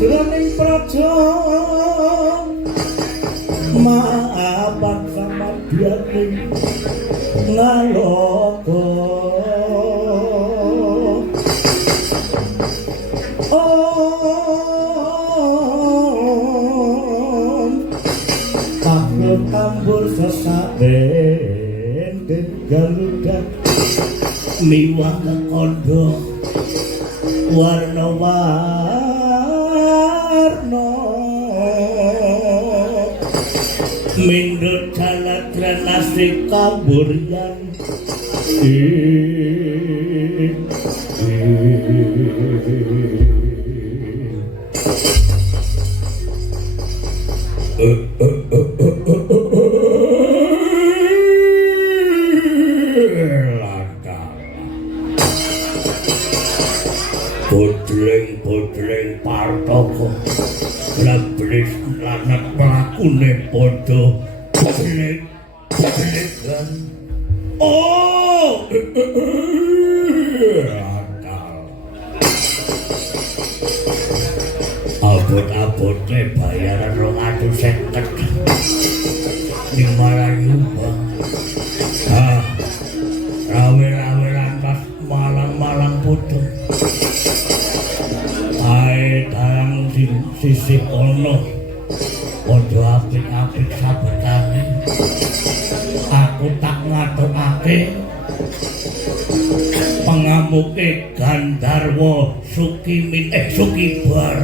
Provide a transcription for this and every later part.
jroning praja maapan samadyaning ngaloka tambur sesaden den garuda miwah kondo warna-warna mindut jaladran nasi kamburyan bodreng partoko labris lanat pelakune podo bodrengan abot-abote bayaran 250 ning Marayu Bang rawe-rawe lantas malang-malang podo dalam sisi ono podo apik-apik sabetane aku tak ngatokake pengamuke Gandarwa Sukibar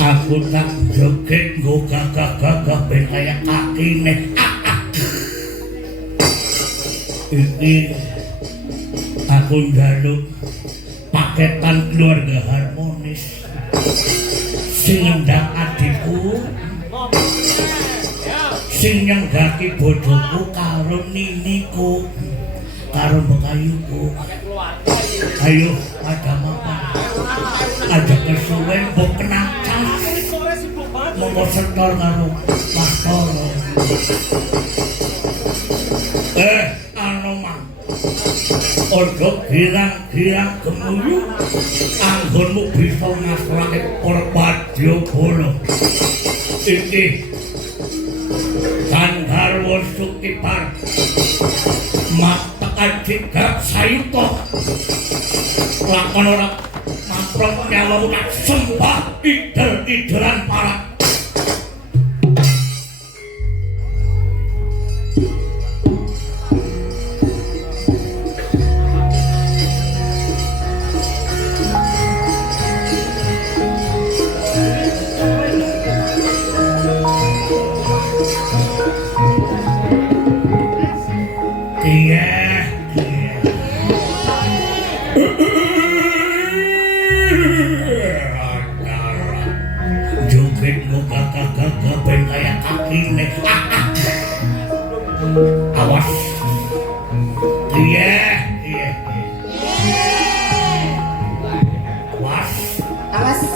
aku tak joget nggo gagah-gagah ben kaya kakine iki aku njaluk paketan keluarga harmonis sing ngendang adikku sing nyenggaki bojoku karo niniku karo bekayuku ayo ada mapan ada kesuwen mbok kenang cas monggo setor karo Mas Toro Mang ojo girang-girang gemuyu anggonmu bisa ngasrake Perpadya Bala iki Gandarwa Sukibar mata ajik gak sayuta lakon ora mamprot nyawamu tak sembah idel-idelan para awas iya awas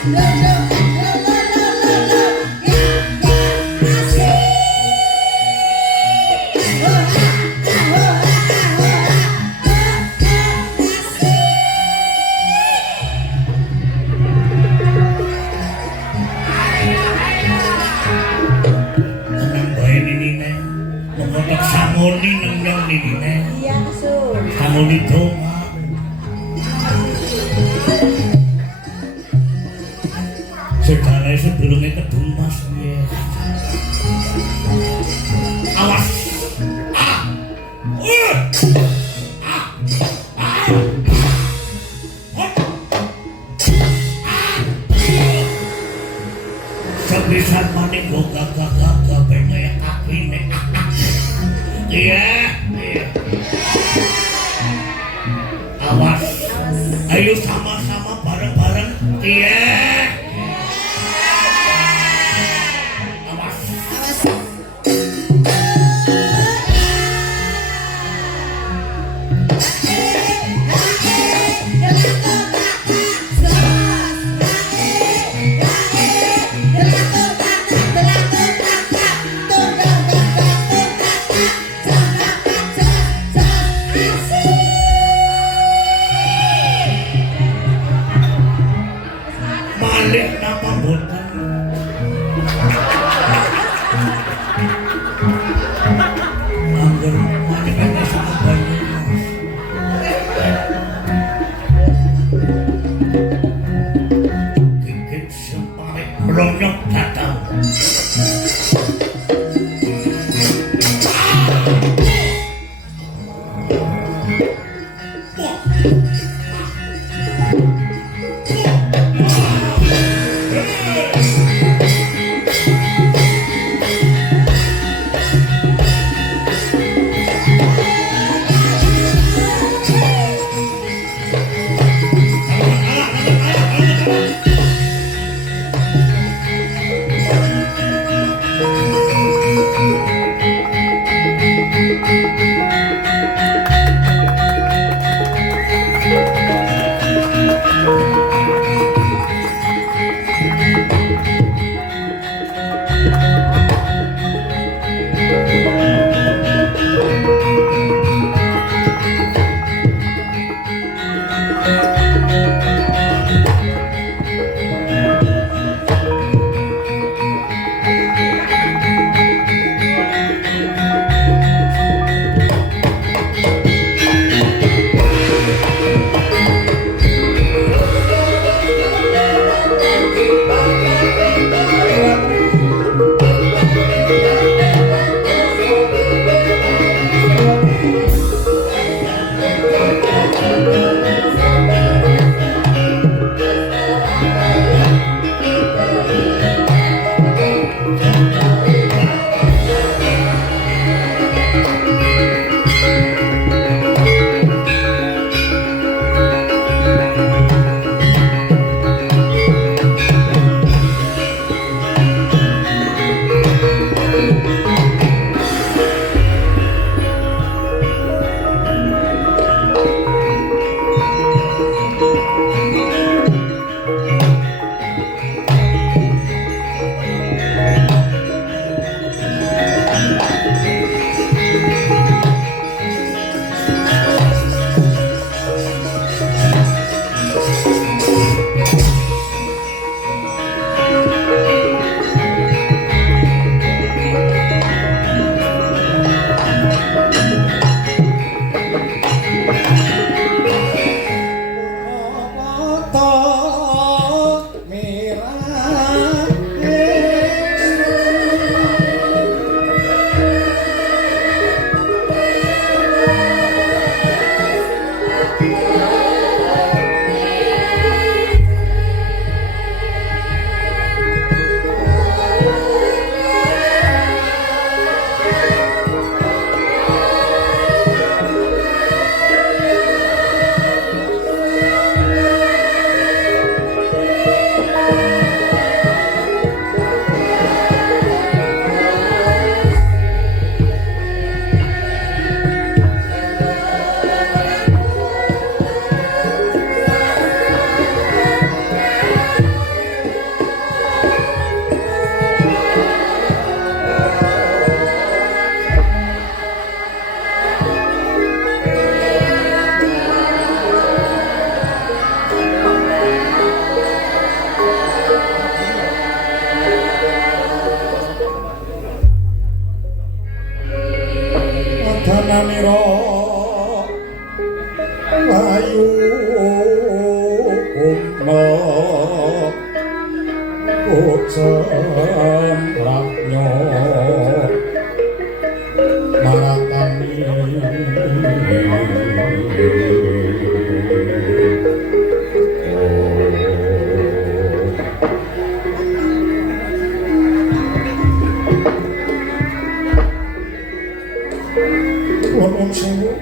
Tenang bae nini neng. Mengotak samoni neng nini neng. Iya, Sur. Samoni dong. Segala sebelumnya kedung mas ya. Awas. Sebisan maning go gagak pengen kaki nih. Iya. Awas. Ayo sama-sama bareng-bareng. Iya. Balik napa boten. Angger manekane sama banyu. Kikit separe ronyok datang. Sempratnya maratani Wonten sewu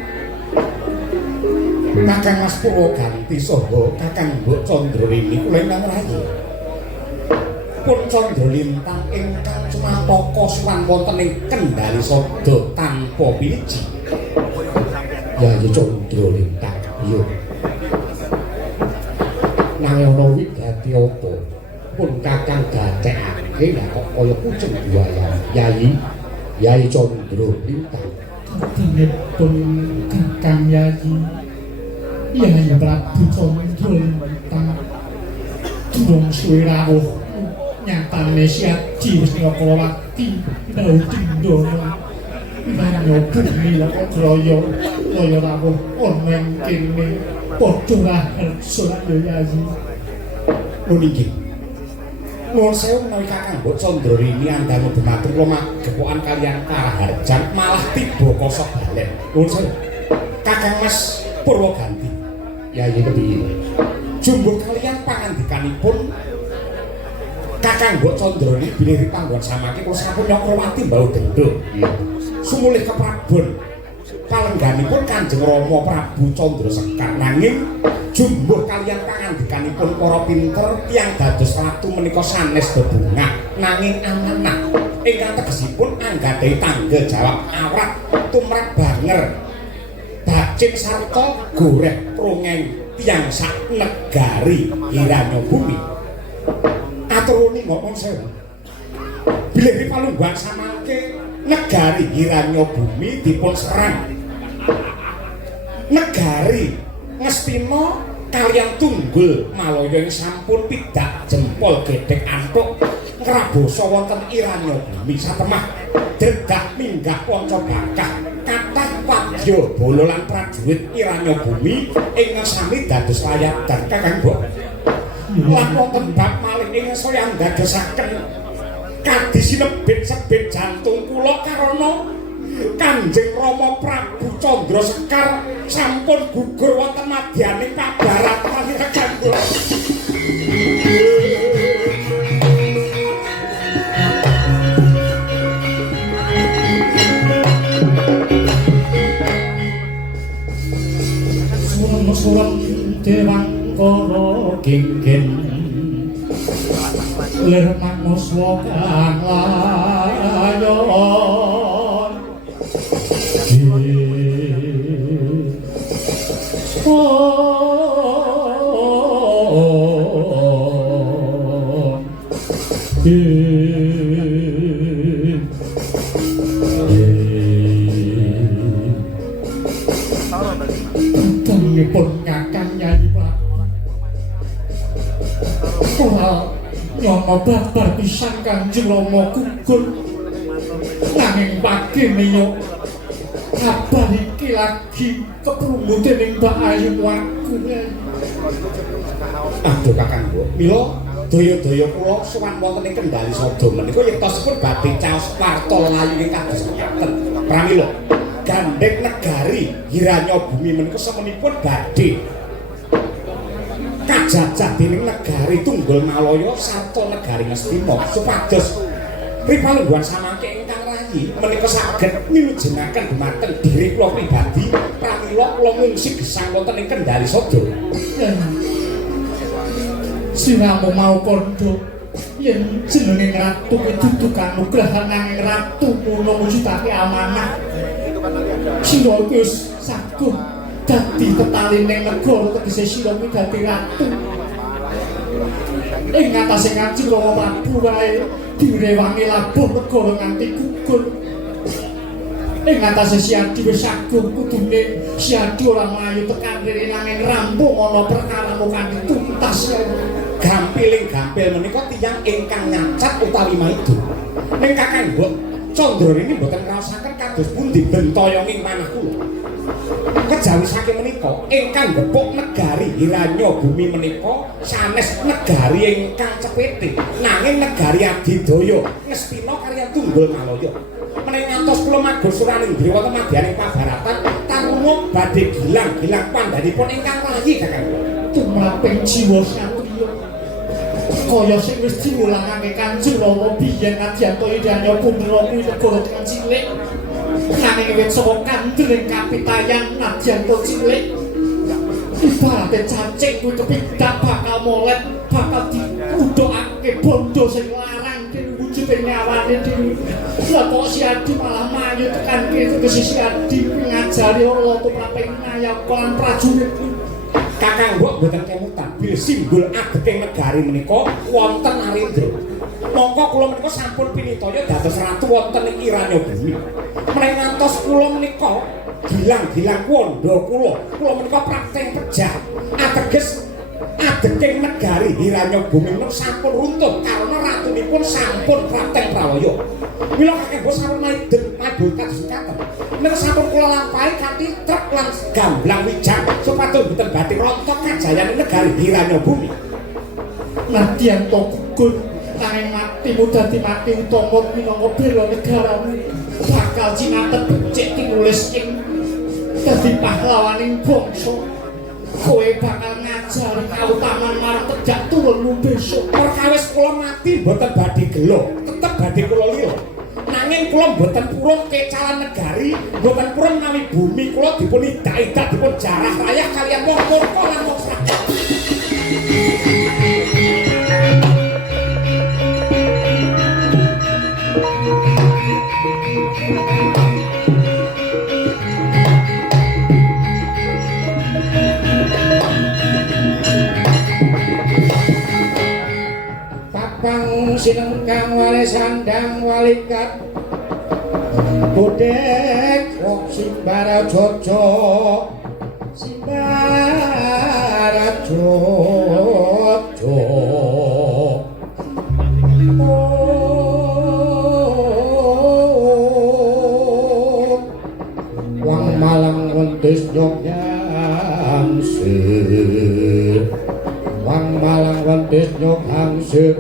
Kakang Mas Purwaganti saha Kakang Mbok Candrawini kula ingkang rayi pun Candrawintang ingkang cumataka suwan wonten ing Kendari Sada tanpa piniji Yayi Candrawintang iya nang ana wigati apa pun Kakang gatekake lah kok kaya kucing buaya Yayi Candrawintang Dinipun Kakang Yayi Yayi Prabu Candrawintang durung suwe rawuh nyatane Siadi Wisnu Kalawati Daud Dindono Nanya bumi lan kraya rawuh ana ing kene padha raharsa ya Yayi niki nuwun sewu menawi Kakang Mbok Candrawini andamel dumateng kula magepokan kaliyan Karaharjan malah tiba kosok balen. Nuwun sewu. Kakang Mas Purwaganti. Yayi kepiye? Jumbo kaliyan pangandikanipun Kakang Mbok Candrawini bilih panggon samangke kula sampun Nyakrawati mbau dendho. Sumulih keprabon palengganipun Kanjeng Rama Prabu Candrasekar nanging jumbuh kaliyan pangandikanipun para pinter tiyang dados ratu menika sanes bebungah nanging amanah ingkang tegesipun anggadhahi tanggung jawab awrat tumrap banger bacin sarta goreh prongeng tiyang sak negari Hiranyabumi atur nuwun mohon sewu bilih palungguhan samangke negari Hiranyabumi dipun serang negari Ngastina kaliyan Tunggul Malaya ing sampun pidak jempol gedhek antuk ngrabosa wonten Hiranyabumi satemah dredak minggah Pancabakah kathah wadya bala lan prajurit Hiranyabumi ingkang sami dados layadar Kakang Mbok lan wonten bab malih ing saya ndadosaken kadhi sinebit-sebit jantung kula karana Kanjeng Rama Prabu Candrasekar sampun gugur wonten madyaning kabaratan Kakang Mbok. Suwun Dewangkara kengken lir manuswa kang layon Pun Kakang Yayi Prabu ora nyono babar pisan Kanjeng Rama gugur nanging pagi menyok kabar iki lagi keprungu dening Mbak Ayu Waku. Aduh Kakang Mbok mila daya-daya kula sowan wonten ing Kendari Sada menika yektosipun badhe caos warta layu ing kados mekaten pramila gandheng negari Hiranyabumi menika semenipun badhe kajajah dening negari Tunggul Malaya sarta negari Ngastina supados ripalungguhan samangke ingkang rayi menika saged milujengaken dumateng diri kula pribadi pramila kula ngungsi gesang wonten ing Kendari Sada. Siramu mau kondo yen jenenge ratu dudu kanugrahan nanging ratu mula mujudake amanah sira wis saguh dadi tetalining negara tegese sira kuwi dadi ratu ing ngatasé Kanjeng Rama Prabu wae direwangi labuh negara nganti gugur ing ngatasé Siadi wis saguh kudune Siadi ora mlayu tekan rene nanging rampung ana perkara kanthi tuntas gampiling gampil menika tiyang ingkang nyacat utawi maido ning Kakang Mbok Candrawini mboten ngraosaken kados pundi bentoyonging manah kula kejawi saking menika ingkang gepuk negari Hiranya Bumi menika sanes negari ingkang cepete nanging negari adidaya Ngastina karya Tunggul Malaya menawi ngantos kula magur suraning Driwata madyaning pabaratan tangungo badhe gilang-gilang pandhanipun ingkang rayi Kakang tumraping jiwa satriya kaya sing wis diwulangake Kanjeng Rama biyen Adyanto Hiranya Putra kuwi negara kang cilik nanging wit saka kandheng kapitayan Adyanto cilik ibarate cacing kuwi kepidak bakal molek bakal diudhokake bondo sing larang dene wujude nyawane dhewe lha kok si Adi malah mayu tekan kene ke si Adi ngajari ora tumraping nayapan prajurit Kakang mbok boten kemutan bil simbol ageting negari menika wonten Narendra. Mongko kula menika sampun pinitaya dados ratu wonten ing Hiranya Bumi. Menawi ngantos kula menika gilang-gilang wanda kula menika prakteng pejah ateges ageting negari Hiranya Bumi menika sampun runtuh karena ratunipun sampun prakteng prawaya. Mila kakang mbok sampun maiden pabulkan sekaten. Menika sampun kula lampahi kanthi trep lan gamblang wijang supados boten badhe rontok kajayane negari Hiranya Bumi. Nadyanto gugur nanging matimu dadi mati utama minangka bela negaramu bakal cinatet becik tinulis ing dadi pahlawaning bangsa kowe bakal ngajari kautaman marang tegak turunmu besok perkawis kula mati boten badhe gelo tetep badhe kula lila nanging kula boten purun kecalan negari boten purun menawi bumi kula dipun idak-idak dipun jarah rayah kaliyan wong murka lan wong sragat Papang sinengkang wali sandang walikat bodek wong simbara jojo simbara jojo wang malang wentis nyoknya angsir wang malang wentis nyok angsir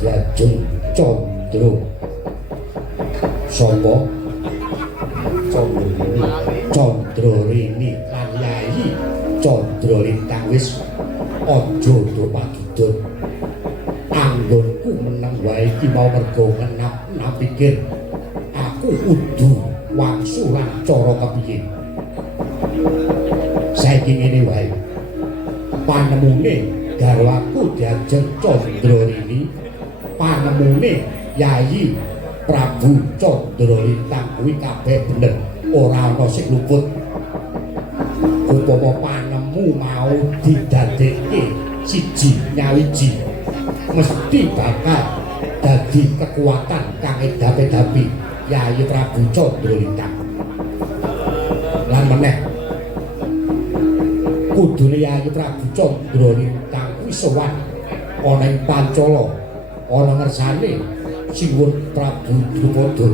Gyajeng Candra sapa Candrarini lan Yayi Candralintang wis aja do pagidon anggonku meneng wae iki mau mergo ngenap pikir aku kudu wangsulan cara kepiye saiki ngene wae panemune garwaku Gyajeng Candrarini panemune Yayi Prabu Candralintang kuwi kabeh bener ora ana sing luput upama panemu mau didadekke siji nyawiji mesti bakal dadi kekuatan kang edapi-edapi Yayi Prabu Candralintang lan meneh kudune Yayi Prabu Candralintang kuwi sowan ana ing Pancala ana ngersane siwun Prabu Drupada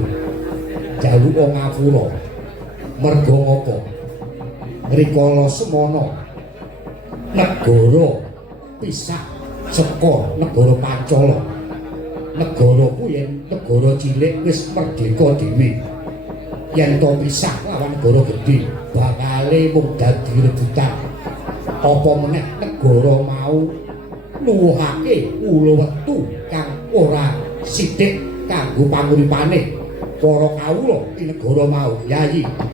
jaluk ngapura merga apa rikala semana negara pisah saka negara Pancala negara kuwi negara cilik wis merdeka dhewe yen to pisah lawan negara gedhe bakale mung dadi rebutan apa meneh negara mau nuwuhake ula wektu kang ora sithik kanggo panguripane para kawula ing negara mau Yayi